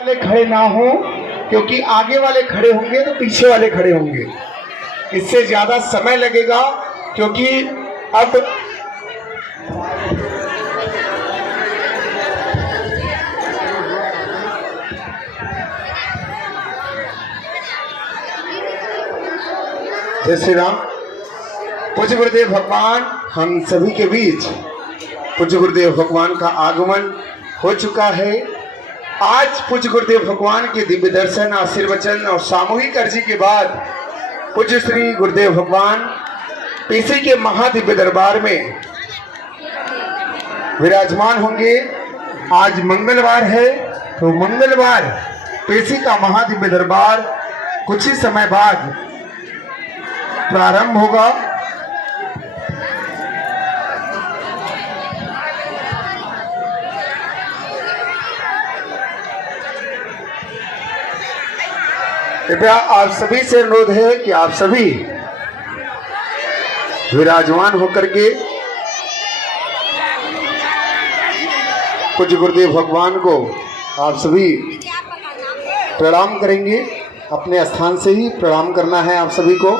वाले खड़े ना हो, क्योंकि आगे वाले खड़े होंगे तो पीछे वाले खड़े होंगे, इससे ज्यादा समय लगेगा। क्योंकि अब जय श्री राम। पूज्य गुरुदेव भगवान हम सभी के बीच, पूज्य गुरुदेव भगवान का आगमन हो चुका है। आज पूज्य गुरुदेव भगवान के दिव्य दर्शन, आशीर्वचन और सामूहिक अर्जी के बाद पूज्य श्री गुरुदेव भगवान पीसी के महादिव्य दरबार में विराजमान होंगे। आज मंगलवार है, तो मंगलवार पीसी का महादिव्य दरबार कुछ ही समय बाद प्रारंभ होगा। कृपया आप सभी से अनुरोध है कि आप सभी विराजमान होकर के पूज्य गुरुदेव भगवान को आप सभी प्रणाम करेंगे। अपने स्थान से ही प्रणाम करना है आप सभी को।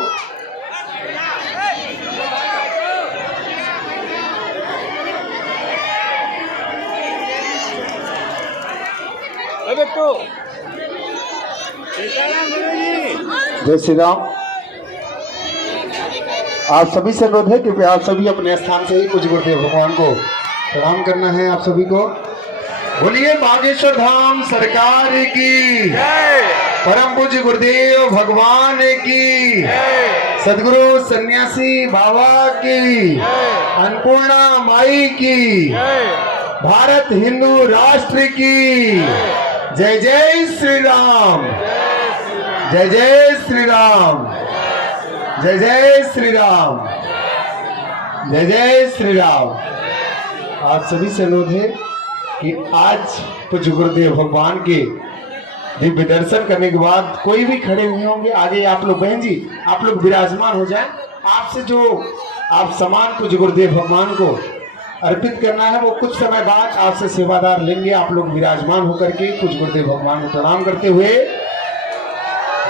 जय श्री राम। आप सभी से अनुरोध है कि आप सभी अपने स्थान से ही पूज्य गुरुदेव भगवान को प्रणाम करना है आप सभी को। बोलिए बागेश्वर धाम सरकार की, परम पूज्य गुरुदेव भगवान की, सदगुरु सन्यासी बाबा की, अन्नपूर्णा माई की, भारत हिंदू राष्ट्र की। जय जय श्री राम, जय जय श्री राम, जय जय श्री राम, जय जय श्री राम। आप सभी से अनुरोध है कि आज पूज्य गुरुदेव भगवान के दिव्य दर्शन करने के बाद कोई भी खड़े हुए होंगे, आगे आप लोग, बहन जी आप लोग विराजमान हो जाएं। आपसे जो आप सामान पूज्य गुरुदेव भगवान को अर्पित करना है वो कुछ समय बाद आपसे सेवादार लेंगे। आप लोग विराजमान होकर के पूज्य गुरुदेव भगवान को प्रणाम करते हुए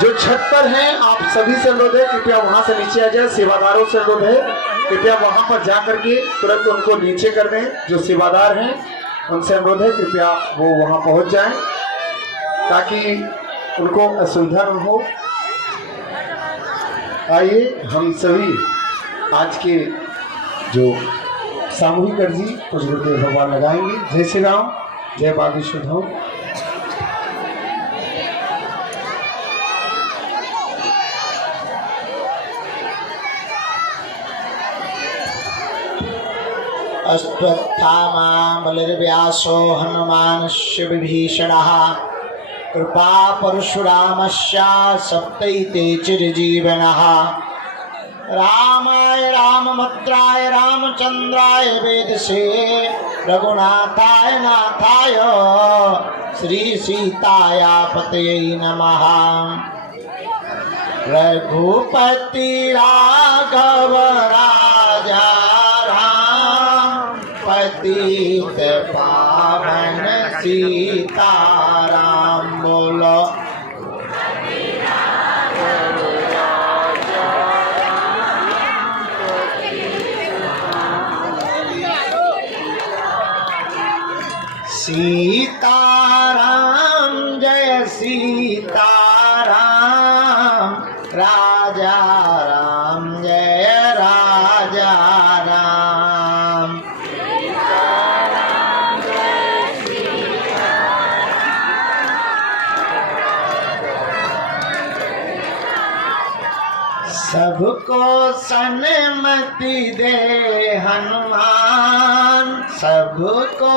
जो छत पर हैं, आप सभी से अनुरोध है कृपया वहां से नीचे आ जाए। सेवादारों से अनुरोध है कृपया वहां पर जाकर के तुरंत उनको नीचे कर दें। जो सेवादार हैं उनसे अनुरोध है कृपया वो वहां पहुंच जाएं ताकि उनको असुविधा न हो। आइए हम सभी आज के जो सामूहिक अर्जी पूज्य गुरुदेव भगवान लगाएंगे। जय श्री राम, जय बागेश्वर धाम। अश्वत्थामा बलिर्व्यासो हनुमानस्य विभीषणः कृपा परशुरामस्य सप्तैते चिरजीवनः। रामाय रामभद्राय रामचन्द्राय वेदसे रघुनाथाय नाथाय श्रीसीताय पतये नमः। रघुपति राघव राजा पतित पावन सीताराम। बोलो सीताराम, जय सीताराम, राजा राम जय राजा राम। सबको सन्मति दे हनुमान, सबको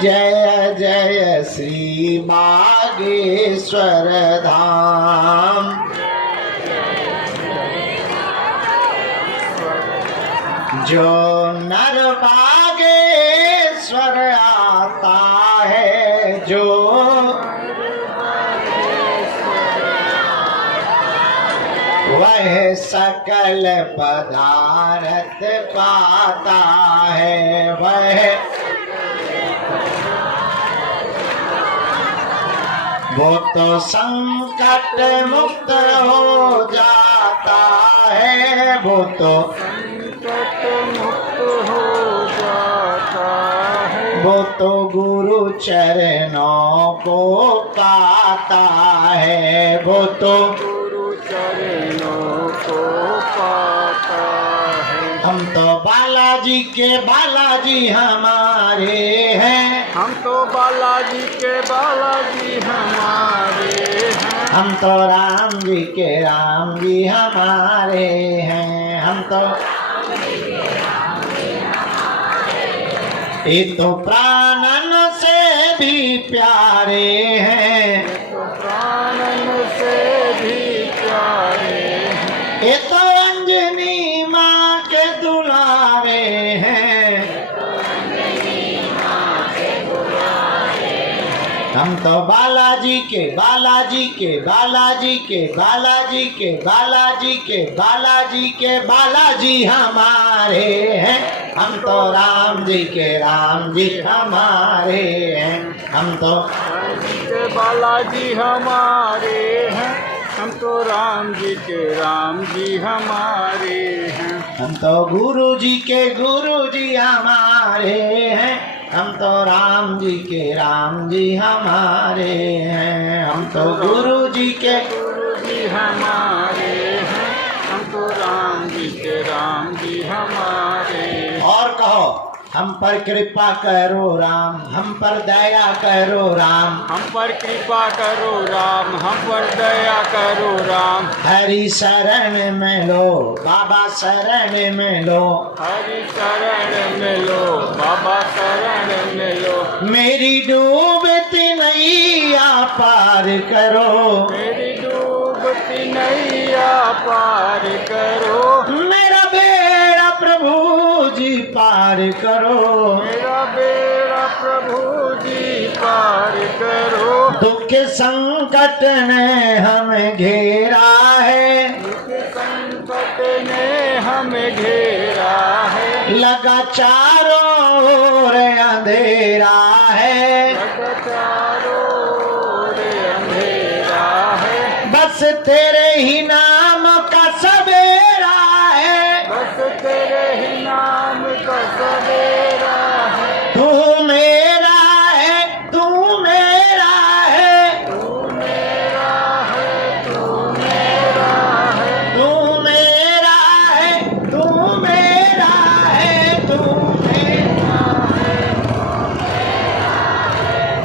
जय जय श्री बागेश्वर धाम। जो नर बागेश्वर आता है, जो वह सकल पदार्थ पाता है, वह वो तो संकट मुक्त हो जाता है, वो तो संकट मुक्त हो जाता है, वो तो गुरु चरणों को पाता है, वो तो गुरु चरणों को पाता है। हम तो बालाजी के बालाजी हमारे हैं, हम तो बालाजी के बालाजी हमारे हैं, हम तो राम जी के राम जी हमारे हैं, हम तो ये तो प्राणन से भी प्यारे हैं, तो प्राणन से भी प्यारे हैं, ये तो अंजनी माँ के दुलारे हैं, हम तो बालाजी के बालाजी के बालाजी के बालाजी के बालाजी के बालाजी के बालाजी हमारे हैं, हम तो राम जी के राम जी हमारे हैं, हम तो के बालाजी हमारे हैं, हम तो राम जी के राम जी हमारे हैं, हम तो गुरु जी के गुरु जी हमारे हैं, हम तो राम जी के राम जी हमारे हैं, हम तो गुरु जी के गुरु जी हमारे हैं, हम तो राम जी के राम जी हमारे हैं। और कहो, हम पर कृपा करो राम, हम पर दया करो राम, हम पर कृपा करो राम, हम पर दया करो राम, हरि शरण में लो बाबा शरण में लो, हरि शरण में लो बाबा शरण में लो, मेरी डूबती नैया पार करो, मेरी डूबती नैया पार करो, मेरा बेड़ा प्रभु जी पार करो, मेरा बेड़ा प्रभु जी पार करो, दुख संकट ने हमें घेरा है, संकट ने हमें घेरा है, लगा चारों ओर अंधेरा है, चारों ओर अंधेरा है, बस तेरे ही नाम का सवेरा है, बस तेरे ही नाम का सवेरा है, तू मेरा है तू मेरा है, तू मेरा है, तू मेरा है, तू मेरा है तू मेरा है, तू मेरा है।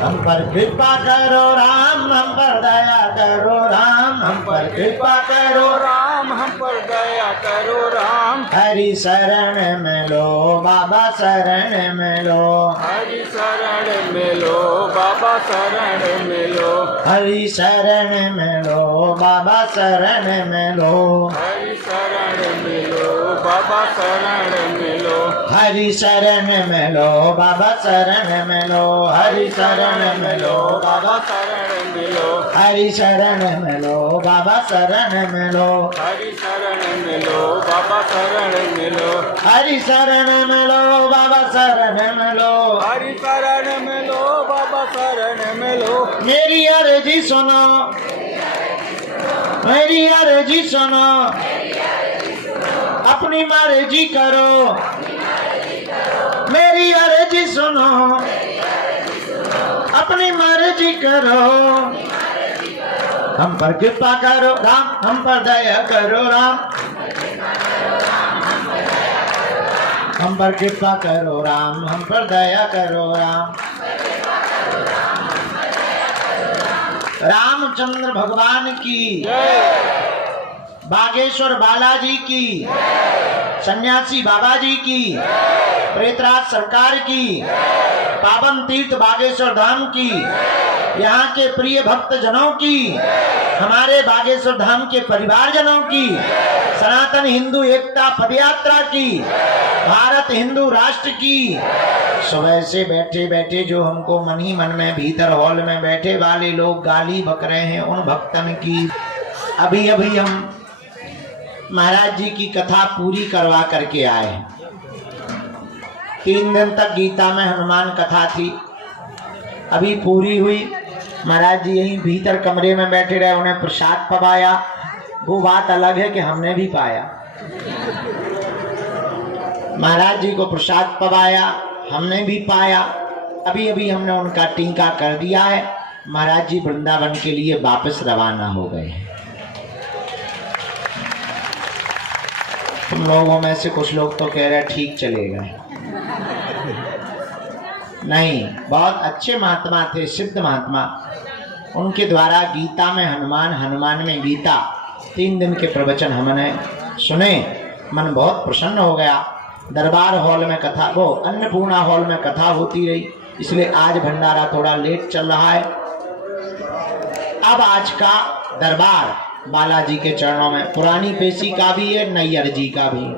हम पर कृपा करो राम, हम पर दया करो राम, हम पर कृपा करो राम, हम पर दया करो राम, हरि शरण में लो बाबा शरण में लो, हरि शरण में लो बाबा शरण में लो, हरि शरण में लो बाबा शरण में लो, हरि शरण में लो बाबा शरण में लो, हरि शरण में लो बाबा शरण में लो, हरि शरण में लो बाबा शरण में लो, हरि शरण में लो बाबा शरण में लो, हरि शरण में लो बाबा शरण में लो, हरि शरण में लो बाबा शरण में लो, हरि शरण में लो बाबा शरण में लो, मेरी अर्जी सुनो, मेरी अर्जी सुनो, अपनी मर्जी करो, मेरी अर्जी सुनो, अपनी मर्जी करो, हम पर कृपा करो राम, हम पर दया करो राम, हम पर कृपा करो राम, हम पर दया करो राम। रामचंद्र भगवान की, बागेश्वर बालाजी की, सन्यासी बाबा जी की, प्रेतराज सरकार की, पावन तीर्थ बागेश्वर धाम की, यहाँ के प्रिय भक्त जनों की, हमारे बागेश्वर धाम के परिवार जनों की, सनातन हिंदू एकता पदयात्रा की, भारत हिंदू राष्ट्र की, सुबह से बैठे बैठे जो हमको मन ही मन में भीतर हॉल में बैठे वाले लोग गाली बक रहे हैं, उन भक्तन की अभी अभी हम महाराज जी की कथा पूरी करवा करके आए हैं। 3 दिन तक गीता में हनुमान कथा थी, अभी पूरी हुई। महाराज जी यहीं भीतर कमरे में बैठे रहे, उन्हें प्रसाद पवाया। वो बात अलग है कि हमने भी पाया। महाराज जी को प्रसाद पवाया, हमने भी पाया। अभी अभी हमने उनका टीका कर दिया है। महाराज जी वृंदावन के लिए वापस रवाना हो गए हैं। तुम लोगों में से कुछ लोग तो कह रहे ठीक चले गए। नहीं, बहुत अच्छे महात्मा थे, सिद्ध महात्मा। उनके द्वारा गीता में हनुमान, हनुमान में गीता, 3 दिन के प्रवचन हमने सुने। मन बहुत प्रसन्न हो गया। दरबार हॉल में कथा, वो अन्नपूर्णा हॉल में कथा होती रही, इसलिए आज भंडारा थोड़ा लेट चल रहा है। अब आज का दरबार बालाजी के चरणों में, पुरानी पेशी का भी है, नैयर जी का भी है।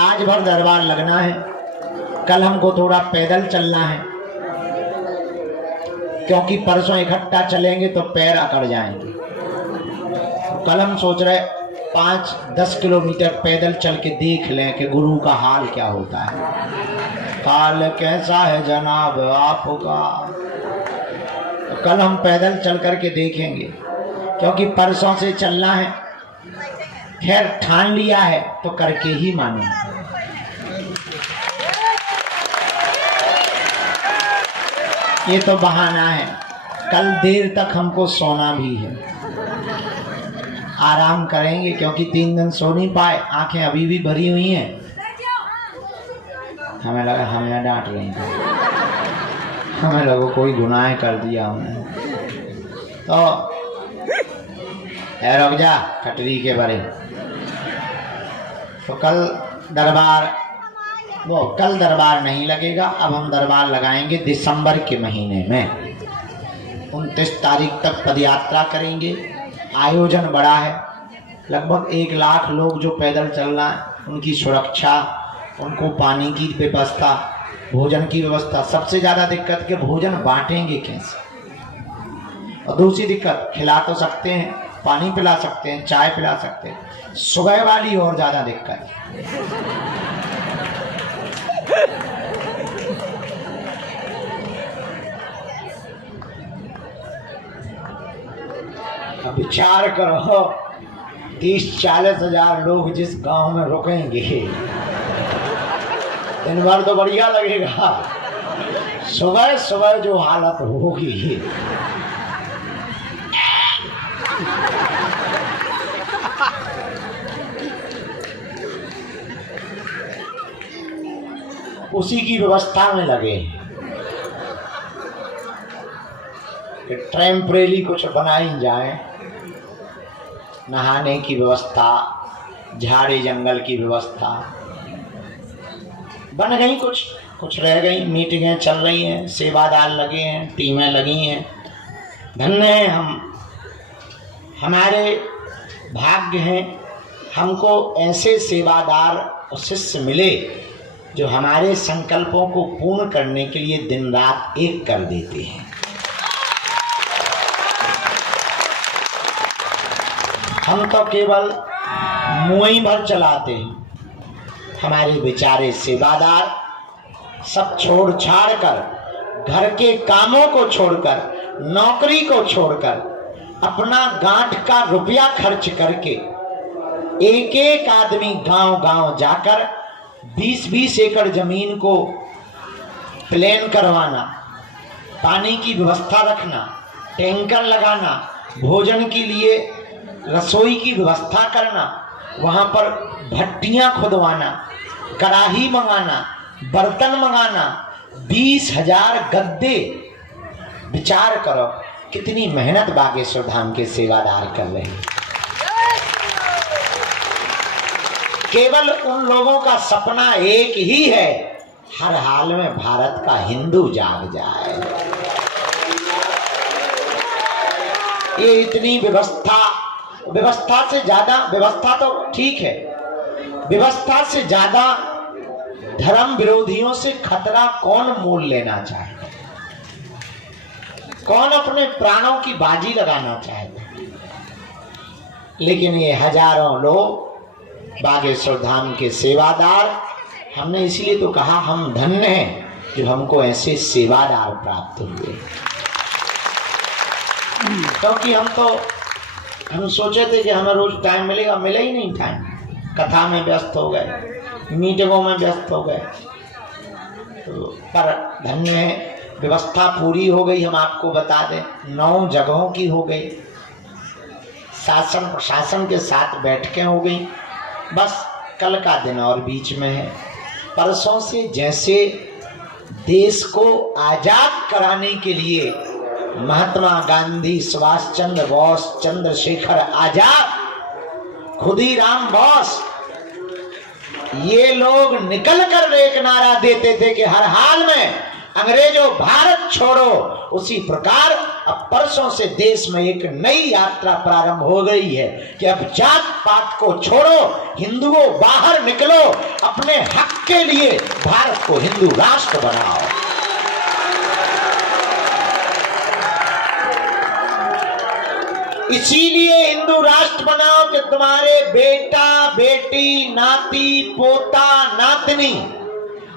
आज भर दरबार लगना है। कल हमको थोड़ा पैदल चलना है, क्योंकि परसों इकट्ठा चलेंगे तो पैर अकड़ जाएंगे। कल हम सोच रहे 5-10 किलोमीटर पैदल चल के देख लें कि गुरु का हाल क्या होता है। हाल कैसा है जनाब आपका? तो कल हम पैदल चल करके देखेंगे, क्योंकि परसों से चलना है। खैर ठान लिया है तो करके ही मानेंगे। ये तो बहाना है। कल देर तक हमको सोना भी है, आराम करेंगे, क्योंकि 3 दिन सो नहीं पाए, आंखें अभी भी भरी हुई हैं। हमें लगा हमें डांट रही हैं, हमें लगा कोई गुनाह कर दिया हमने। तो रुक जा कटरी के बारे। तो कल दरबार नहीं लगेगा। अब हम दरबार लगाएंगे दिसंबर के महीने में। 29 तारीख तक पदयात्रा करेंगे। आयोजन बड़ा है, लगभग 1 लाख लोग जो पैदल चलना है, उनकी सुरक्षा, उनको पानी की व्यवस्था, भोजन की व्यवस्था। सबसे ज़्यादा दिक्कत के भोजन बांटेंगे कैसे। और दूसरी दिक्कत, खिला तो सकते हैं, पानी पिला सकते हैं, चाय पिला सकते हैं, सुबह वाली और ज़्यादा दिक्कत। अब विचार करो, 30-40 हजार लोग जिस गांव में रुकेंगे, दिन भर तो बढ़िया लगेगा। सुबह सुबह जो हालत होगी, उसी की व्यवस्था में लगे कि टेम्परेरी कुछ बनाई जाए। नहाने की व्यवस्था, झाड़ी जंगल की व्यवस्था बन गई, कुछ रह गई। मीटिंगें चल रही हैं, सेवादार लगे हैं, टीमें लगी हैं। धन्य हैं हम, हमारे भाग्य हैं। हमको ऐसे सेवादार और शिष्य मिले जो हमारे संकल्पों को पूर्ण करने के लिए दिन रात एक कर देते हैं। हम तो केवल मुँह भर चलाते हैं। हमारे बेचारे सेवादार सब छोड़ छाड़ कर, घर के कामों को छोड़कर, नौकरी को छोड़कर, अपना गांठ का रुपया खर्च करके एक एक आदमी गांव गांव जाकर 20-20 एकड़ जमीन को प्लेन करवाना, पानी की व्यवस्था रखना, टैंकर लगाना, भोजन के लिए रसोई की व्यवस्था करना, वहाँ पर भट्टियाँ खुदवाना, कढ़ाई मंगाना, बर्तन मंगाना, 20,000 गद्दे। विचार करो कितनी मेहनत बागेश्वर धाम के सेवादार कर रहे हैं। केवल उन लोगों का सपना एक ही है, हर हाल में भारत का हिंदू जाग जाए। ये इतनी व्यवस्था से ज्यादा, व्यवस्था तो ठीक है, व्यवस्था से ज्यादा धर्म विरोधियों से खतरा कौन मोल लेना चाहे, कौन अपने प्राणों की बाजी लगाना चाहे। लेकिन ये हजारों लोग बागेश्वर धाम के सेवादार, हमने इसीलिए तो कहा हम धन्य हैं जो हमको ऐसे सेवादार प्राप्त हुए। क्योंकि हम सोचे थे कि हमें रोज टाइम मिलेगा, मिला ही नहीं टाइम। कथा में व्यस्त हो गए, मीटिंगों में व्यस्त हो गए, तो पर धन्य है व्यवस्था पूरी हो गई। हम आपको बता दें 9 जगहों की हो गई, शासन प्रशासन के साथ बैठकें हो गई। बस कल का दिन और बीच में है। परसों से जैसे देश को आजाद कराने के लिए महात्मा गांधी, सुभाष चंद्र बोस, चंद्रशेखर आजाद, खुदीराम बोस, ये लोग निकल कर एक नारा देते थे कि हर हाल में अंग्रेजों भारत छोड़ो, उसी प्रकार अब परसों से देश में एक नई यात्रा प्रारंभ हो गई है कि अब जात पात को छोड़ो, हिंदुओं बाहर निकलो, अपने हक के लिए भारत को हिंदू राष्ट्र बनाओ। इसीलिए हिंदू राष्ट्र बनाओ कि तुम्हारे बेटा बेटी, नाती पोता, नातनी,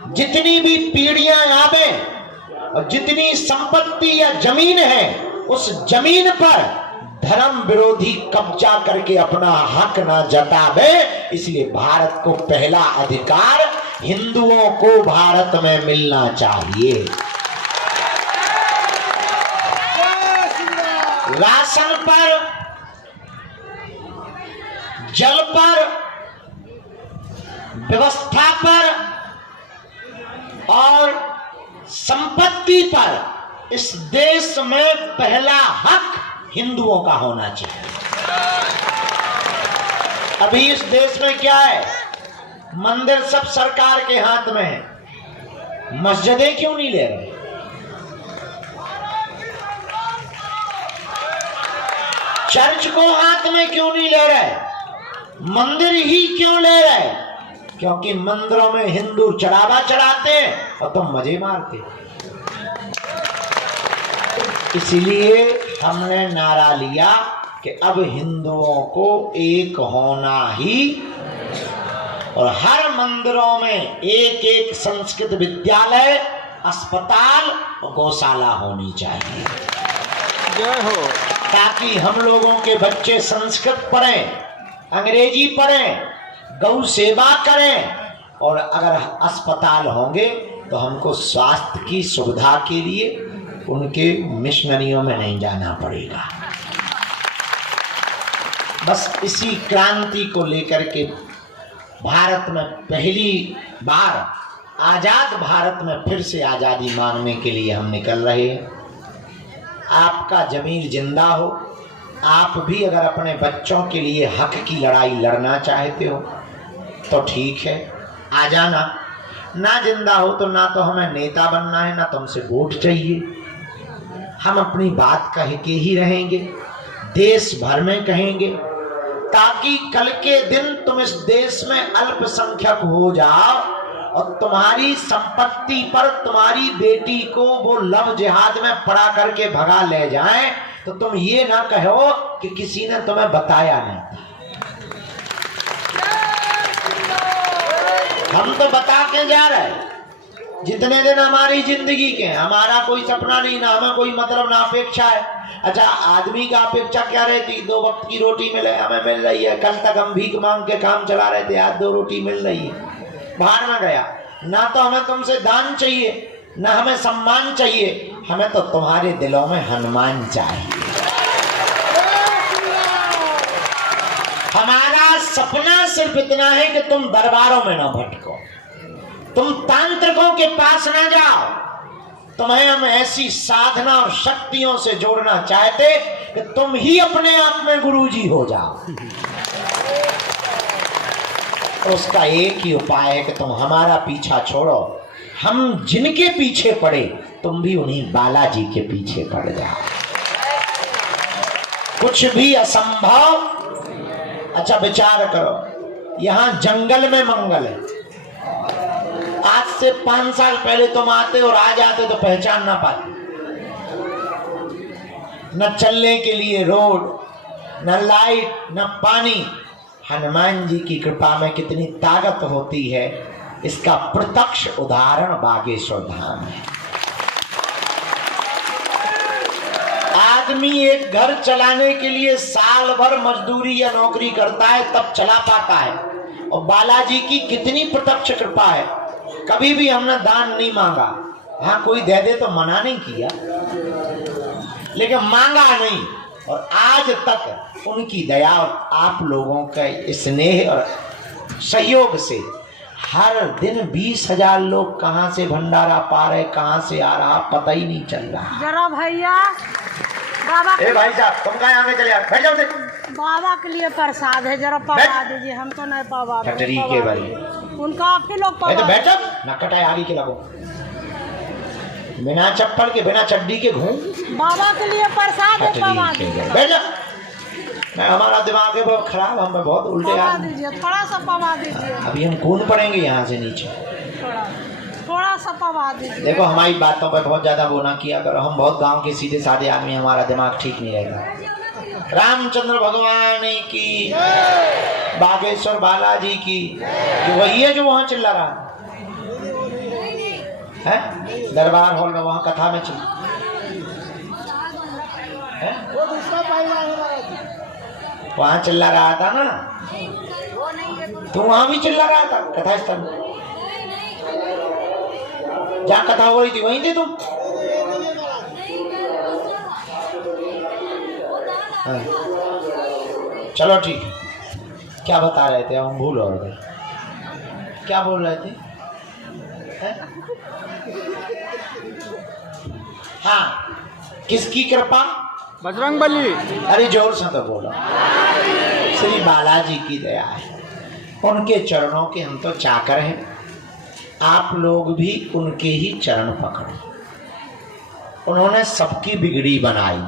जितनी भी पीढ़ियां आवे और जितनी संपत्ति या जमीन है, उस जमीन पर धर्म विरोधी कब्जा करके अपना हक ना जतावे। इसलिए भारत को पहला अधिकार हिंदुओं को भारत में मिलना चाहिए। राशन पर, जल पर, व्यवस्था पर और संपत्ति पर इस देश में पहला हक हिंदुओं का होना चाहिए। अभी इस देश में क्या है, मंदिर सब सरकार के हाथ में है, मस्जिदें क्यों नहीं ले रहे? चर्च को हाथ में क्यों नहीं ले रहे? मंदिर ही क्यों ले रहे? क्योंकि मंदिरों में हिंदू चढ़ावा चढ़ाते हैं और तुम मजे मारते। इसीलिए हमने नारा लिया कि अब हिंदुओं को एक होना ही, और हर मंदिरों में एक एक संस्कृत विद्यालय, अस्पताल और गौशाला होनी चाहिए। जय हो। ताकि हम लोगों के बच्चे संस्कृत पढ़ें, अंग्रेजी पढ़ें, गौ सेवा करें, और अगर अस्पताल होंगे तो हमको स्वास्थ्य की सुविधा के लिए उनके मिशनरियों में नहीं जाना पड़ेगा। बस इसी क्रांति को लेकर के भारत में पहली बार आजाद भारत में फिर से आजादी मांगने के लिए हम निकल रहे हैं। आपका जमीर जिंदा हो, आप भी अगर अपने बच्चों के लिए हक की लड़ाई लड़ना चाहते हो तो ठीक है, आ जाना। ना जिंदा हो तो ना तो हमें नेता बनना है, ना तुमसे वोट चाहिए। हम अपनी बात कह के ही रहेंगे, देश भर में कहेंगे, ताकि कल के दिन तुम इस देश में अल्पसंख्यक हो जाओ और तुम्हारी संपत्ति पर तुम्हारी बेटी को वो लव जिहाद में पड़ा करके भगा ले जाएं, तो तुम ये ना कहो कि किसी ने तुम्हें बताया नहीं। हम तो बता के जा रहे हैं। जितने दिन हमारी जिंदगी के, हमारा कोई सपना नहीं, ना हमें कोई मतलब, ना अपेक्षा है। अच्छा, आदमी का अपेक्षा क्या रहती? 2 वक्त की रोटी मिले, हमें मिल रही है। कल तक हम भीख मांग के काम चला रहे थे, आज 2 रोटी मिल रही है। बाहर में गया, ना तो हमें तुमसे दान चाहिए, ना हमें सम्मान चाहिए, हमें तो तुम्हारे दिलों में हनुमान चाहिए। हमारा सपना सिर्फ इतना है कि तुम दरबारों में ना भटको, तुम तांत्रिकों के पास ना जाओ। तुम्हें हम ऐसी साधना और शक्तियों से जोड़ना चाहते कि तुम ही अपने आप में गुरुजी हो जाओ। तो उसका एक ही उपाय है कि तुम हमारा पीछा छोड़ो, हम जिनके पीछे पड़े तुम भी उन्हीं बालाजी के पीछे पड़ जाओ। कुछ भी असंभव। अच्छा, विचार करो, यहां जंगल में मंगल है। आज से 5 साल पहले तुम आते और आ जाते तो पहचान ना पाते। न चलने के लिए रोड, न लाइट, न पानी। हनुमान जी की कृपा में कितनी ताकत होती है, इसका प्रत्यक्ष उदाहरण बागेश्वर धाम है। आज आदमी एक घर चलाने के लिए साल भर मजदूरी या नौकरी करता है तब चला पाता है। और बालाजी की कितनी प्रत्यक्ष कृपा है, कभी भी हमने दान नहीं मांगा। हाँ, कोई दे दे तो मना नहीं किया, लेकिन मांगा नहीं। और आज तक उनकी दया और आप लोगों के स्नेह और सहयोग से हर दिन 20,000 लोग कहां से भंडारा पा रहे, कहां से आ रहा पता ही नहीं चल रहा। जरा भैया बाबा ए भाई साहब, तुम कहाँ आगे चले बैठ जाओ। देखो बाबा के लिए प्रसाद है, जरा पवा दीजिए, हम तो नहीं पवा कटरी के भाई उनका आप ही लोग तो बैठ ना कटाए आगे के लगो, बिना चप्पल के बिना चड्डी के घूम। बाबा के लिए प्रसाद है, पवा दीजिए। बैठ जा। मैं हमारा दिमाग है बहुत खराब, हम बहुत उल्टे पवा आदमी। दीजिए, थोड़ा सा पवा दीजिए। अभी हम कूद पड़ेंगे यहाँ से नीचे। थोड़ा सा पवा दीजिए। देखो हमारी बातों पर बहुत ज्यादा वो ना किया करो, हम बहुत गांव के सीधे साधे आदमी, हमारा दिमाग ठीक नहीं रहेगा। रामचंद्र भगवान की, बागेश्वर बालाजी की, जो वही है जो वहां चिल्ला रहा है दरबार हॉल में, वहां कथा में चिल्ला है, वहां चिल्ला रहा था ना, तू वहां भी चिल्ला रहा था कथा स्थल में, जहाँ कथा हो रही थी वहीं थे तुम। हाँ। चलो ठीक है, क्या बता रहे थे, हम भूल हो गए, क्या बोल रहे थे? हाँ, किसकी कृपा? बजरंगबली। अरे जोर से तो बोलो। श्री बालाजी की दया है, उनके चरणों के हम तो चाकर हैं। आप लोग भी उनके ही चरण पकड़ो। उन्होंने सबकी बिगड़ी बनाई,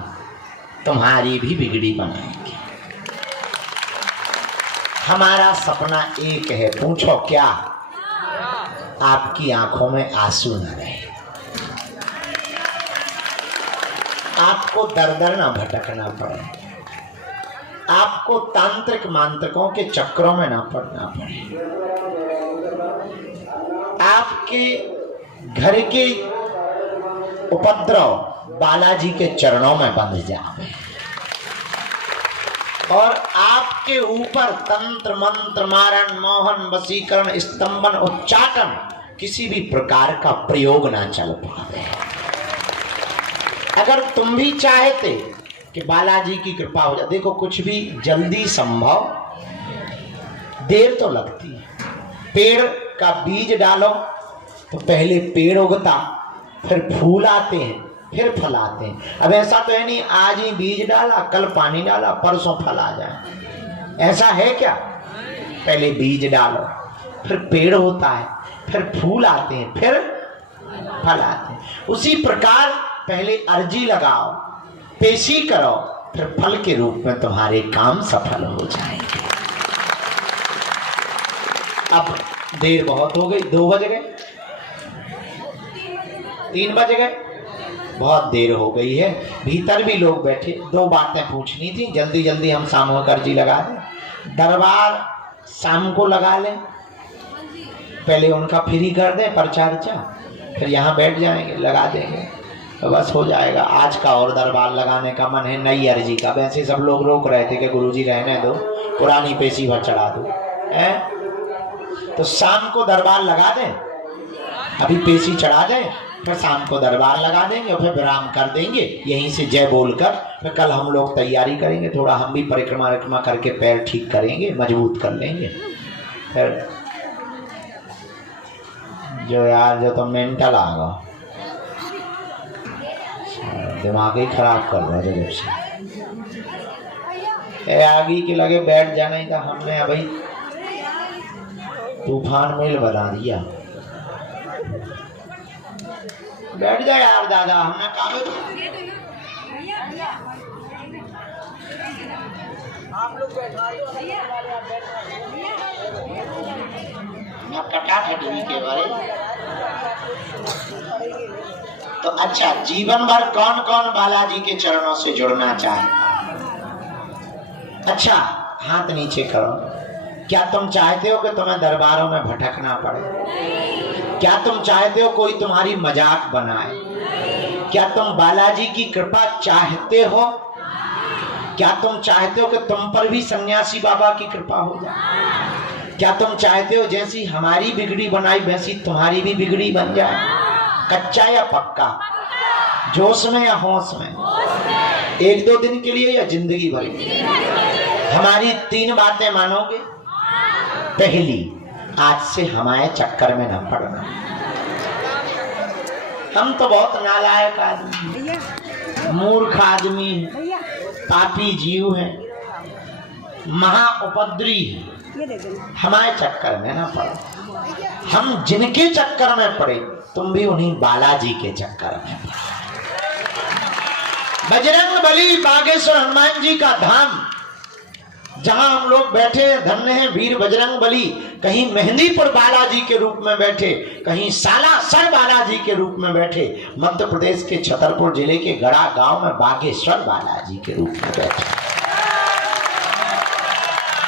तुम्हारी भी बिगड़ी बनाएंगे। हमारा सपना एक है, पूछो क्या? आपकी आंखों में आंसू न रहे, आपको दर दर न भटकना पड़े, आपको तांत्रिक मांत्रिकों के चक्रों में न पड़ना पड़े, आपके घर के उपद्रव बालाजी के चरणों में बंध जाए और आपके ऊपर तंत्र मंत्र मारण मोहन वशीकरण स्तंभन उच्चाटन किसी भी प्रकार का प्रयोग ना चल पाए। अगर तुम भी चाहते कि बालाजी की कृपा हो जाए, देखो कुछ भी जल्दी संभव, देर तो लगती है। पेड़ का बीज डालो तो पहले पेड़ उगता, फिर फूल आते हैं, फिर फल आते हैं। अब ऐसा तो है नहीं आज ही बीज डाला, कल पानी डाला, परसों फल आ जाए, ऐसा है क्या? पहले बीज डालो, फिर पेड़ होता है, फिर फूल आते हैं, फिर फल आते हैं। उसी प्रकार पहले अर्जी लगाओ, पेशी करो, फिर फल के रूप में तुम्हारे काम सफल हो जाएंगे। अब देर बहुत हो गई, 2 बज गए, 3 बज गए, बहुत देर हो गई है। भीतर भी लोग बैठे, 2 बातें पूछनी थी, जल्दी जल्दी हम सामूहिक अर्जी लगा दें। दरबार शाम को लगा लें, पहले उनका फ्री कर दें पर्चा अर्चा, फिर यहाँ बैठ जाएंगे, लगा देंगे तो बस हो जाएगा। आज का और दरबार लगाने का मन है, नई अर्जी का। वैसे सब लोग रोक रहे थे कि गुरुजी रहने दो, पुरानी पेशी भर चढ़ा दो, तो शाम को दरबार लगा दें, अभी पेशी चढ़ा दें, फिर शाम को दरबार लगा देंगे और फिर विराम कर देंगे यहीं से जय बोलकर। फिर कल हम लोग तैयारी करेंगे, थोड़ा हम भी परिक्रमा करके पैर ठीक करेंगे, मजबूत कर लेंगे। फिर जो यार जो तो मेंटल आ गया, दिमाग ही खराब कर रहा है जब से आगे के लगे बैठ जाने का। हमने अभी तूफान मेल बना दिया। बैठ जाए यार दादा, हमने काम आप लोग बैठा के बारे। तो अच्छा, जीवन भर कौन कौन बालाजी के चरणों से जुड़ना चाहे? अच्छा, हाथ नीचे करो। क्या तुम चाहते हो कि तुम्हें दरबारों में भटकना पड़े? क्या तुम चाहते हो कोई तुम्हारी मजाक बनाए? क्या तुम बालाजी की कृपा चाहते हो? क्या तुम चाहते हो कि तुम पर भी सन्यासी बाबा की कृपा हो जाए? क्या तुम चाहते हो जैसी हमारी बिगड़ी बनाई वैसी तुम्हारी भी बिगड़ी बन जाए? कच्चा या पक्का? जोश में या होश में? एक दो दिन के लिए या जिंदगी भर? हमारी 3 बातें मानोगे? पहली, आज से हमारे चक्कर में न पड़ना। हम तो बहुत नालायक आदमी हैं, मूर्ख आदमी हैं, पापी जीव हैं, महा उपद्रवी हैं। हमारे चक्कर में न पड़ो। हम जिनके चक्कर में पड़े तुम भी उन्हीं बालाजी के चक्कर में पड़ो। बजरंग बली बागेश्वर हनुमान जी का धाम जहां हम लोग बैठे हैं, धन्य है वीर बजरंग बली। कहीं मेहंदीपुर बालाजी के रूप में बैठे, कहीं सालासर बालाजी के रूप में बैठे, मध्य प्रदेश के छतरपुर जिले के गड़ा गांव में बागेश्वर बालाजी के रूप में बैठे।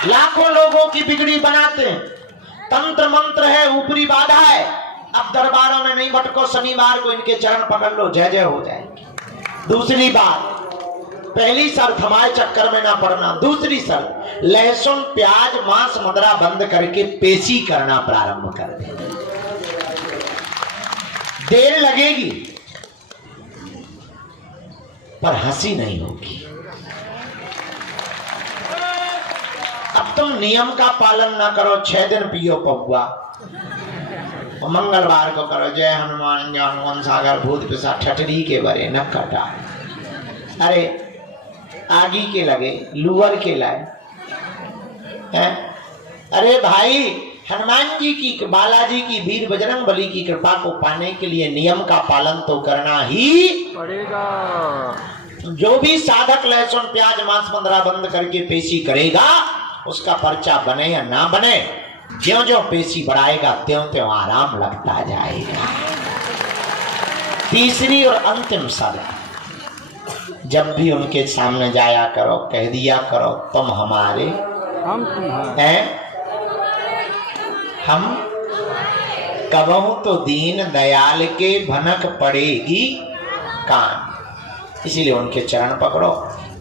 लाखों लोगों की बिगड़ी बनाते हैं। तंत्र मंत्र है, ऊपरी बाधा है। अब दरबारों में नहीं भटको, शनिवार को इनके चरण पकड़ लो, जय जय हो जाएगी। दूसरी बात, पहली शर्त हमारे चक्कर में ना पड़ना। दूसरी शर्त, लहसुन प्याज मांस मदरा बंद करके पेशी करना प्रारंभ कर दे। देर लगेगी पर हंसी नहीं होगी। अब तुम नियम का पालन ना करो, 6 दिन पियो पहुआ, मंगलवार को करो जय हनुमान, जय हनुमान सागर, भूत पिशाच ठटरी के बरे न कटा। अरे आगी के लगे लुअर के लाए हैं? अरे भाई, हनुमान जी की, बालाजी की, वीर बजरंग बली की कृपा को पाने के लिए नियम का पालन तो करना ही पड़ेगा। जो भी साधक लहसुन प्याज मांस मदरा बंद करके पेशी करेगा, उसका पर्चा बने या ना बने, ज्यों ज्यों पेशी बढ़ाएगा त्यों त्यों आराम लगता जाएगा। तीसरी और अंतिम शर्त, जब भी उनके सामने जाया करो, कह दिया करो तुम हमारे, हम तुम्हारे हैं। हम कबहू तो दीन दयाल के भनक पड़ेगी कान। इसीलिए उनके चरण पकड़ो।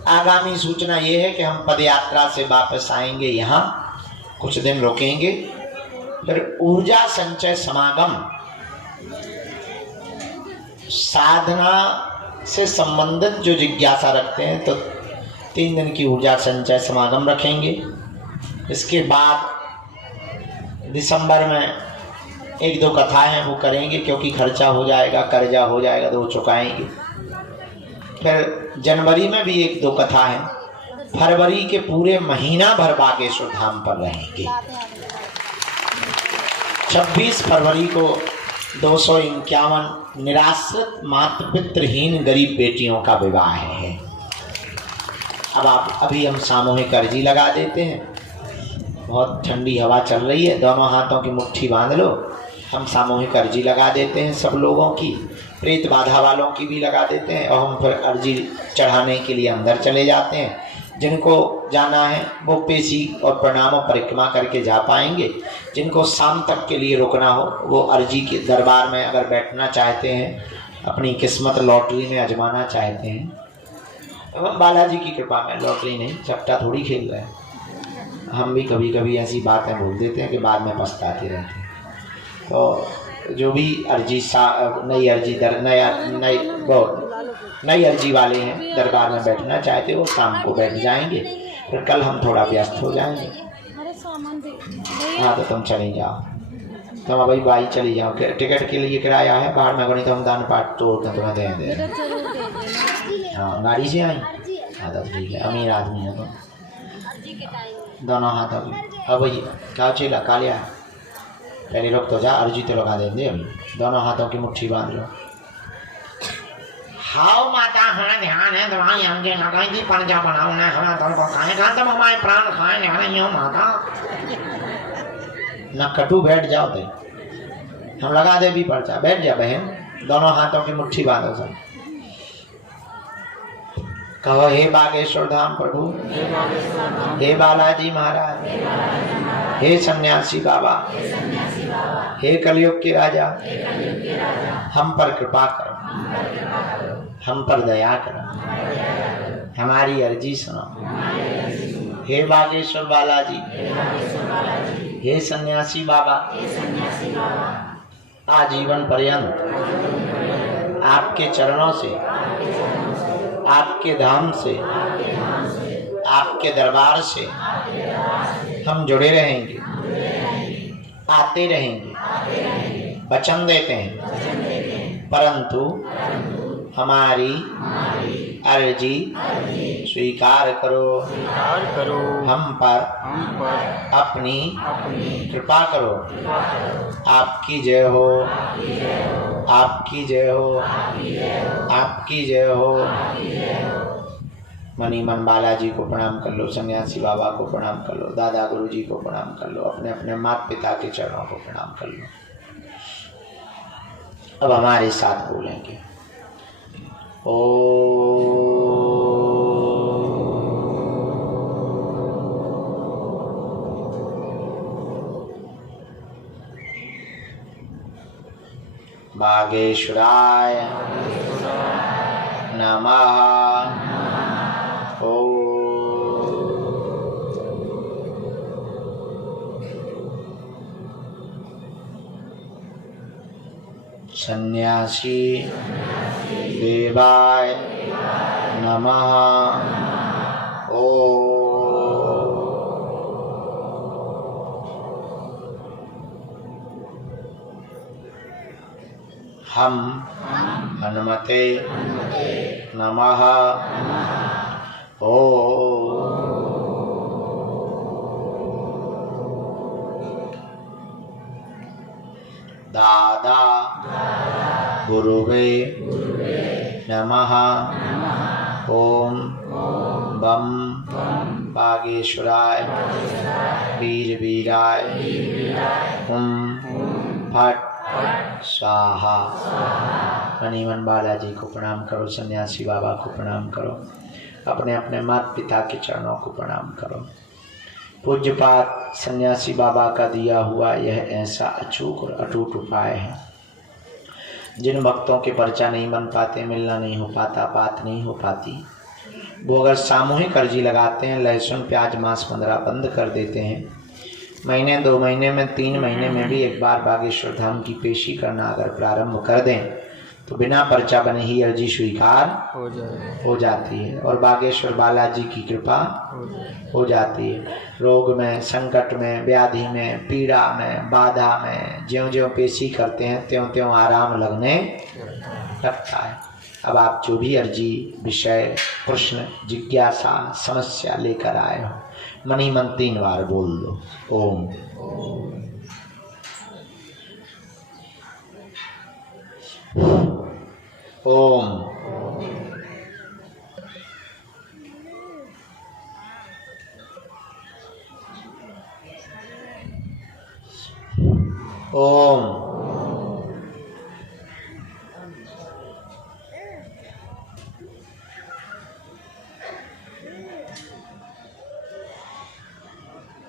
आगामी सूचना ये है कि हम पद यात्रा से वापस आएंगे, यहाँ कुछ दिन रुकेंगे, फिर ऊर्जा संचय समागम, साधना से संबंधित जो जिज्ञासा रखते हैं तो 3 दिन की ऊर्जा संचय समागम रखेंगे। इसके बाद दिसंबर में 1-2 कथाएं हैं वो करेंगे, क्योंकि खर्चा हो जाएगा, कर्जा हो जाएगा तो वो चुकाएंगे। फिर जनवरी में भी 1-2 कथा है। फरवरी के पूरे महीना भर बागेश्वर धाम पर रहेंगे। 26 फरवरी को 251 निराश्रित मातृ पितृहीन गरीब बेटियों का विवाह है। अभी हम सामूहिक अर्जी लगा देते हैं। बहुत ठंडी हवा चल रही है, दोनों हाथों की मुट्ठी बांध लो। हम सामूहिक अर्जी लगा देते हैं सब लोगों की, प्रेत बाधा वालों की भी लगा देते हैं, और हम फिर अर्जी चढ़ाने के लिए अंदर चले जाते हैं। जिनको जाना है वो पेशी और प्रणाम और परिक्रमा करके जा पाएंगे। जिनको शाम तक के लिए रुकना हो वो अर्जी के दरबार में अगर बैठना चाहते हैं, अपनी किस्मत लॉटरी में आजमाना चाहते हैं, तो बालाजी की कृपा में, लॉटरी नहीं, चपटा थोड़ी खेल रहे हैं। हम भी कभी कभी ऐसी बातें बोल देते हैं कि बाद में पछताते रहते हैं। तो जो भी अर्जी नई अर्जी वाले हैं दरबार में बैठना चाहते हो, शाम को बैठ जाएंगे, फिर कल हम थोड़ा व्यस्त हो जाएंगे। हाँ तो तुम चली जाओ, तुम अभी बाई चली जाओ। टिकट के लिए किराया है बाहर में, बनी तो हम दान पाठ तोड़ कर तुम्हें दे दें। हाँ गाड़ी से आई, हाँ तो ठीक है, अमीर आदमी है तो दोनों हाथ। अब भाई क्या चेला कालिया, पहले रुक तो जा, अर्जी तो लगा देंगे। अभी दोनों हाथों की मुट्ठी बांध लो। हाउ माता हमें ध्यान है, दवाई हमके लगाएंगी, पंजा बनाओ ना, हमें तो खाएगा तब हमारे प्राण खाए नहीं हो माता। ना कटू, बैठ जाओ थे, हम लगा दे भी पर्चा। बैठ जा बहन, दोनों हाथों की मुट्ठी बांधो सब। कहो हे बागेश्वर धाम प्रभु, हे बालाजी महाराज, हे सन्यासी बाबा, हे कलयुग के राजा, हम पर कृपा करो, हम पर दया करो, हमारी अर्जी सुनो। हे बागेश्वर बालाजी, हे सन्यासी बाबा, आजीवन पर्यंत आपके चरणों से, आपके धाम से, आपके दरबार से हम जुड़े रहेंगे, आते रहेंगे, वचन देते हैं, परंतु हमारी अर्जी स्वीकार करो, हम पर अपनी कृपा करो। आपकी जय हो, आपकी जय हो, आपकी जय हो। मनी मन बालाजी को प्रणाम कर लो, सन्यासी बाबा को प्रणाम कर लो, दादा गुरु जी को प्रणाम कर लो, अपने अपने माता पिता के चरणों को प्रणाम कर लो। अब हमारे साथ बोलेंगे, ओ बागेश्वराय नमः। ओ सन्यासी देवाय नमः। ओ हम हनुमते नमः। ओ दादा गुरुवे नमः। ओम बम बागेश्वराय वीर वीराय फट स्वाहा। मणिमन बालाजी को प्रणाम करो, सन्यासी बाबा को प्रणाम करो, अपने अपने माता पिता के चरणों को प्रणाम करो। पूज्यपात सन्यासी बाबा का दिया हुआ यह ऐसा अचूक और अटूट उपाय है, जिन भक्तों के पर्चा नहीं बन पाते, मिलना नहीं हो पाता, बात नहीं हो पाती, वो अगर सामूहिक अर्जी लगाते हैं, लहसुन प्याज मांस 15 बंद कर देते हैं, महीने 2 महीने में 3 महीने में भी एक बार बागेश्वर धाम की पेशी करना अगर प्रारंभ कर दें, तो बिना पर्चा बने ही अर्जी स्वीकार हो जाती है और बागेश्वर बालाजी की कृपा हो जाती है। रोग में, संकट में, व्याधि में, पीड़ा में, बाधा में ज्यों-ज्यों पेशी करते हैं त्यों-त्यों आराम लगने लगता है। अब आप जो भी अर्जी, विषय, प्रश्न, जिज्ञासा, समस्या लेकर आए हो, मन ही मन 3 बार बोल दो, ओम। ओम। ओम।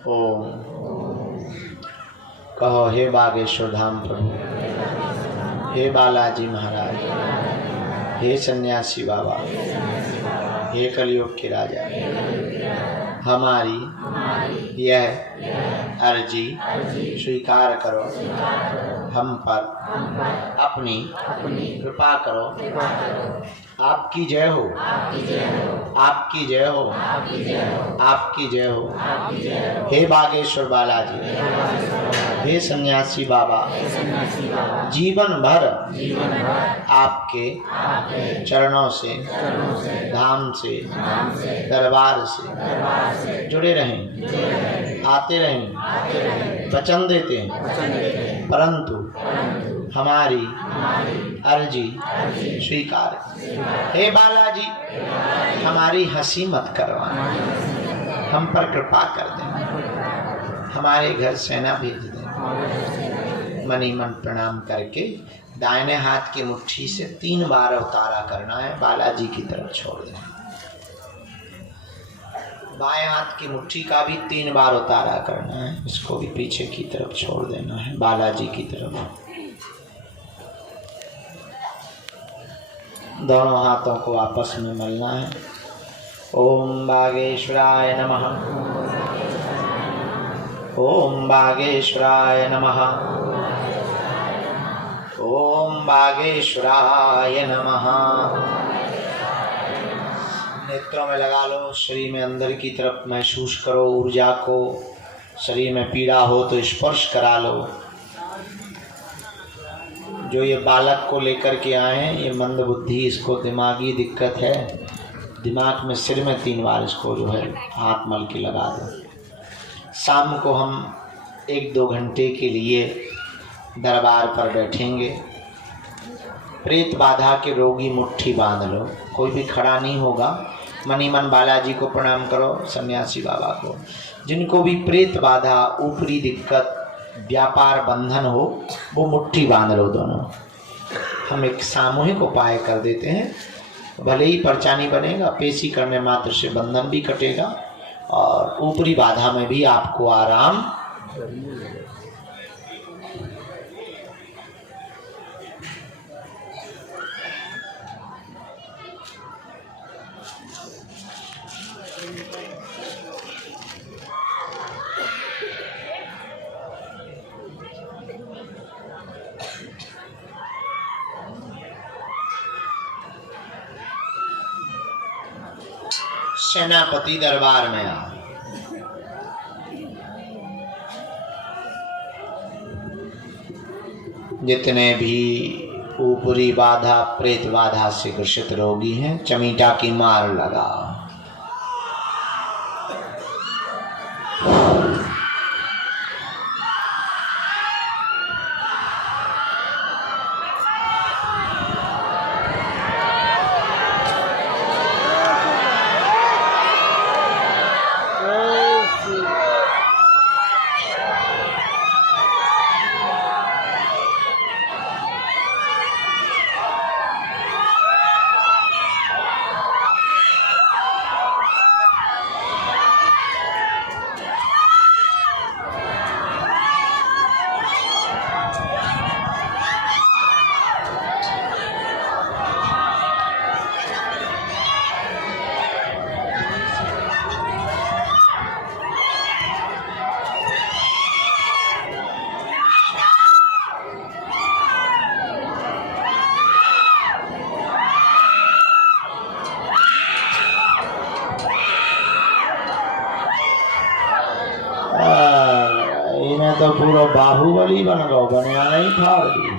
ओम। कहो, हे बागेश्वर धाम प्रभु, हे बालाजी महाराज, हे सन्यासी बाबा, हे कलयुग के राजा, हमारी यह अर्जी स्वीकार करो, हम पर अपनी कृपा करो। आपकी जय हो, आपकी जय हो, आपकी जय हो। हे बागेश्वर बालाजी, हे सन्यासी बाबा, जीवन भर आपके चरणों से, धाम से, दरबार से जुड़े रहें, आते रहें, वचन देते हैं, परंतु हमारी अर्जी स्वीकार। हे बालाजी, हमारी हंसी मत करवाना, हम पर कृपा कर देना, हमारे घर सेना भेज देना। मनी मन प्रणाम करके दाहिने हाथ की मुट्ठी से 3 बार अवतारा करना है, बालाजी की तरफ छोड़ देना। बाएं हाथ की मुट्ठी का भी 3 बार उतारा करना है, इसको भी पीछे की तरफ छोड़ देना है, बालाजी की तरफ। दोनों हाथों को आपस में मलना है। ओम बागेश्वराय नमः, ओम बागेश्वराय नमः, ओम बागेश्वराय नमः। नेत्रों में लगा लो, शरीर में अंदर की तरफ महसूस करो ऊर्जा को। शरीर में पीड़ा हो तो स्पर्श करा लो। जो ये बालक को लेकर के आए हैं, ये मंद बुद्धि, इसको दिमागी दिक्कत है, दिमाग में सिर में 3 बार इसको जो है हाथ मल के लगा दो। शाम को हम 1-2 घंटे के लिए दरबार पर बैठेंगे। प्रेत बाधा के रोगी मुट्ठी बांध लो, कोई भी खड़ा नहीं होगा। मनी मन बालाजी को प्रणाम करो, सन्यासी बाबा को। जिनको भी प्रेत बाधा, ऊपरी दिक्कत, व्यापार बंधन हो, वो मुट्ठी बांध लो दोनों। हम एक सामूहिक उपाय कर देते हैं। भले ही पर्चा नहीं बनेगा, पेशी करने मात्र से बंधन भी कटेगा और ऊपरी बाधा में भी आपको आराम। सेनापति दरबार में आओ। जितने भी ऊपरी बाधा, प्रेत बाधा से ग्रसित रोगी हैं, चमीटा की मार लगाओ। तो पूरा बाहुबली बन गो, बनिया नहीं फाड़ दी।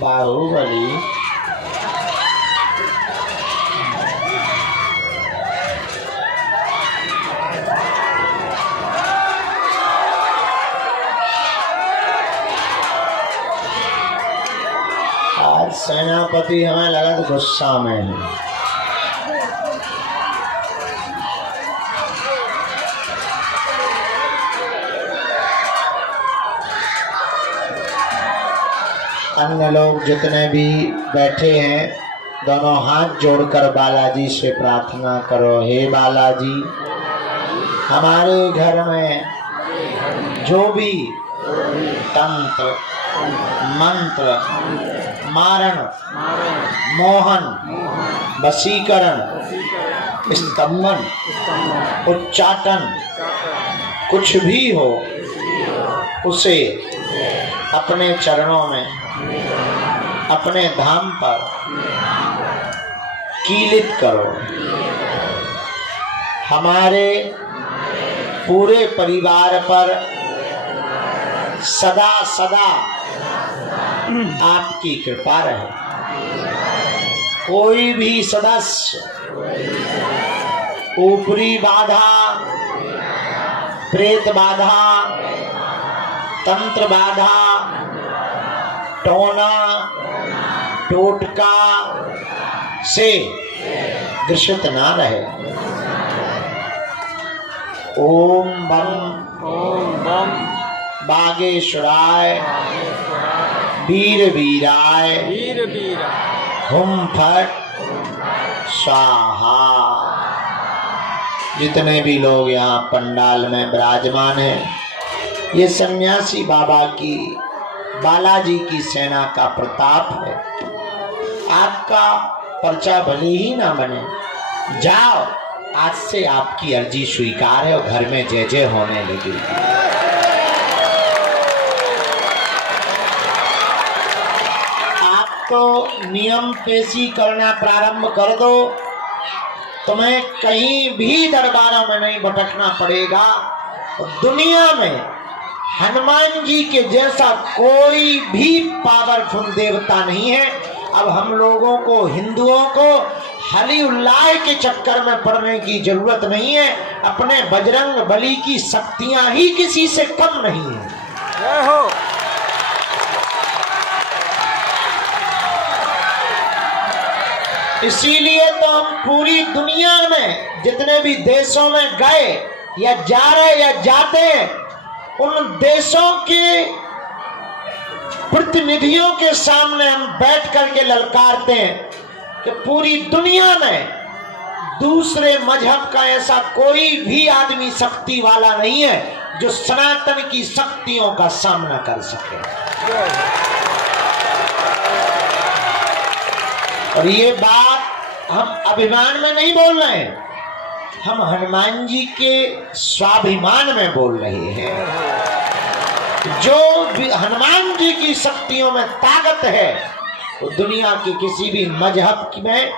बाहुबली आज सेनापति हमें लगा तो गुस्सा में है। अन्य लोग जितने भी बैठे हैं, दोनों हाथ जोड़कर बालाजी से प्रार्थना करो। हे बालाजी, हमारे घर में जो भी तंत्र, मंत्र, मारण, मोहन, वशीकरण, स्तंभन, उच्चाटन कुछ भी हो, उसे अपने चरणों में, अपने धाम पर कीलित करो। हमारे पूरे परिवार पर सदा सदा आपकी कृपा रहे। कोई भी सदस्य ऊपरी बाधा, प्रेत बाधा, तंत्र बाधा, टोना टोटका से ग्रसित ना रहे। ओम बम बागेश्वराय वीर वीराय हुम फट स्वाहा। जितने भी लोग यहाँ पंडाल में विराजमान हैं, ये सन्यासी बाबा की, बालाजी की सेना का प्रताप है। आपका पर्चा भले ही ना बने, जाओ, आज से आपकी अर्जी स्वीकार है और घर में जय जय होने लगी। आप तो नियम पेशी करना प्रारंभ कर दो, तुम्हें कहीं भी दरबारों में नहीं भटकना पड़ेगा। दुनिया में हनुमान जी के जैसा कोई भी पावरफुल देवता नहीं है। अब हम लोगों को, हिंदुओं को हली उल्लाह के चक्कर में पड़ने की जरूरत नहीं है। अपने बजरंग बली की शक्तियां ही किसी से कम नहीं है। जय हो। इसीलिए तो हम पूरी दुनिया में जितने भी देशों में गए या जा रहे या जाते हैं, उन देशों के प्रतिनिधियों के सामने हम बैठ करके ललकारते हैं कि पूरी दुनिया में दूसरे मजहब का ऐसा कोई भी आदमी शक्ति वाला नहीं है जो सनातन की शक्तियों का सामना कर सके। और ये बात हम अभिमान में नहीं बोल रहे हैं, हम हनुमान जी के स्वाभिमान में बोल रहे हैं। जो भी हनुमान जी की शक्तियों में ताकत है, वो दुनिया के किसी भी मजहब में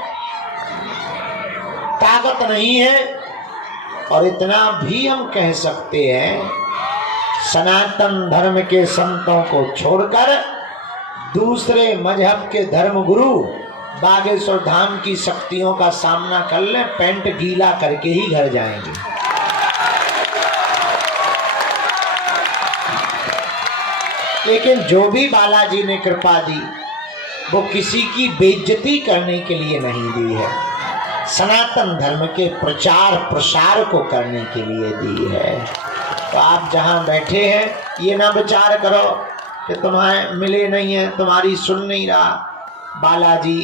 ताकत नहीं है। और इतना भी हम कह सकते हैं, सनातन धर्म के संतों को छोड़कर दूसरे मजहब के धर्मगुरु बागेश्वर धाम की शक्तियों का सामना कर लें, पैंट गीला करके ही घर जाएंगे। लेकिन जो भी बालाजी ने कृपा दी, वो किसी की बेइज्जती करने के लिए नहीं दी है, सनातन धर्म के प्रचार प्रसार को करने के लिए दी है। तो आप जहां बैठे हैं, ये ना विचार करो कि तुम्हें मिले नहीं है, तुम्हारी सुन नहीं रहा। बालाजी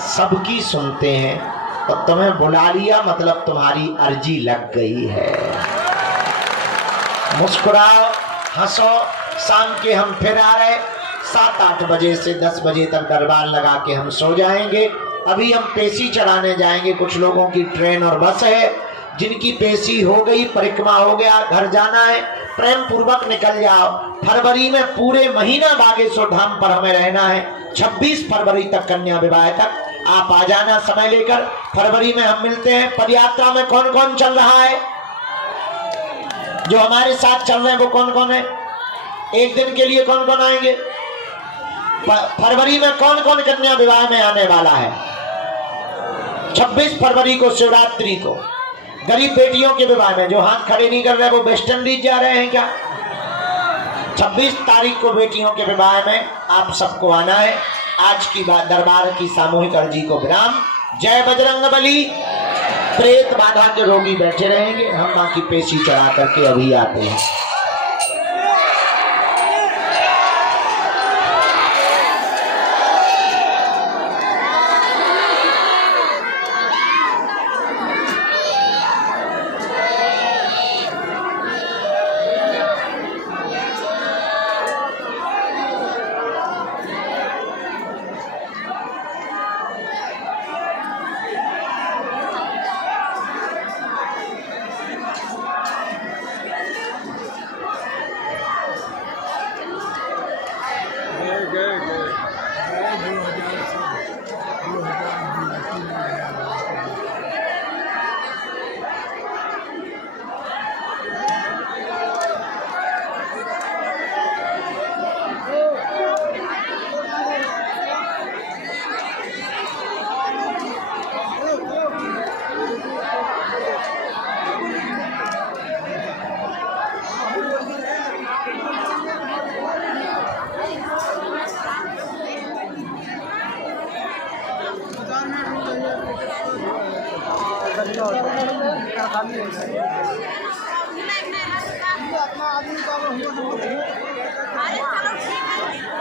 सबकी सुनते हैं और तुम्हें बुला लिया, मतलब तुम्हारी अर्जी लग गई है। मुस्कुराओ, हंसो। शाम के हम फिर आ रहे, 7-8 बजे से 10 बजे तक दरबार लगा के हम सो जाएंगे। अभी हम पेशी चढ़ाने जाएंगे। कुछ लोगों की ट्रेन और बस है, जिनकी पेशी हो गई, परिक्रमा हो गया, घर जाना है, प्रेम पूर्वक निकल जाओ। फरवरी में पूरे महीना बागेश्वर धाम पर हमें रहना है। 26 फरवरी तक, कन्या विवाह तक आप आ जाना समय लेकर। फरवरी में हम मिलते हैं। पदयात्रा में कौन कौन चल रहा है? जो हमारे साथ चल रहे हैं वो कौन कौन है? एक दिन के लिए कौन कौन आएंगे? फरवरी में कौन कौन कन्या विवाह में आने वाला है? 26 फरवरी को शिवरात्रि को गरीब बेटियों के विवाह में। जो हाथ खड़े नहीं कर रहे वो वेस्ट इंडीज जा रहे हैं क्या? 26 तारीख को बेटियों के विवाह में आप सबको आना है। आज की बात दरबार की सामूहिक अर्जी को विराम। जय बजरंग बली। प्रेत बाधा के रोगी बैठे रहेंगे, हम बाकी पेशी चढ़ा करके अभी आते हैं। अरे चलो ठीक है।